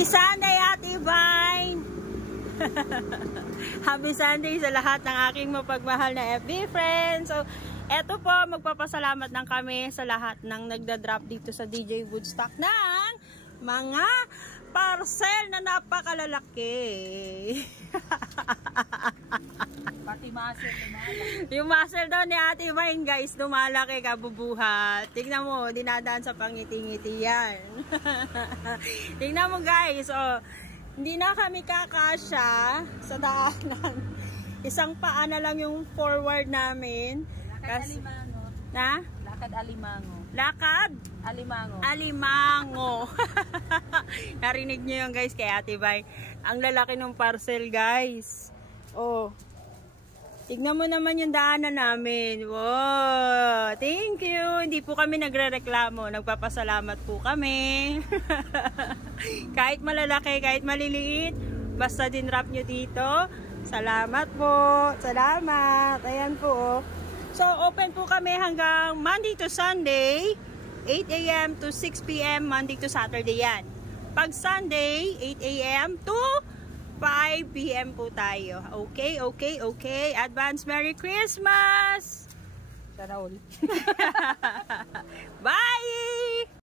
Happy Sunday, Ate Vine! Happy Sunday sa lahat ng aking mapagmahal na FB friends. So, eto po, magpapasalamat lang kami sa lahat ng nagda-drop dito sa DJ Woodstock ng mga parcel na napakalalaki. Pati muscle, lumalaki. Yung muscle daw ni Ate Vine, guys, lumalaki, kabubuhat. Tignan mo, dinadaan sa pangiti-ngiti yan. Tignan mo, guys, oh. Hindi na kami kakasya sa daanan. Isang paa na lang yung forward namin. Lakad alimango. Na? Lakad alimango. Lakad? Alimango. Alimango. Narinig nyo yun, guys, kay Ate Vine. Ang lalaki ng parcel, guys. Oh. Tignan mo naman yung daanan namin. Wow! Thank you! Hindi po kami nagre-reklamo. Nagpapasalamat po kami. Kahit malalaki, kahit maliliit, basta din-wrap nyo dito. Salamat po! Salamat! Ayan po. So, open po kami hanggang Monday to Sunday, 8 a.m. to 6 p.m. Monday to Saturday yan. Pag Sunday, 8 a.m. to 5 p.m. po tayo. Okay, okay, okay. Advance Merry Christmas! Sana all. Bye!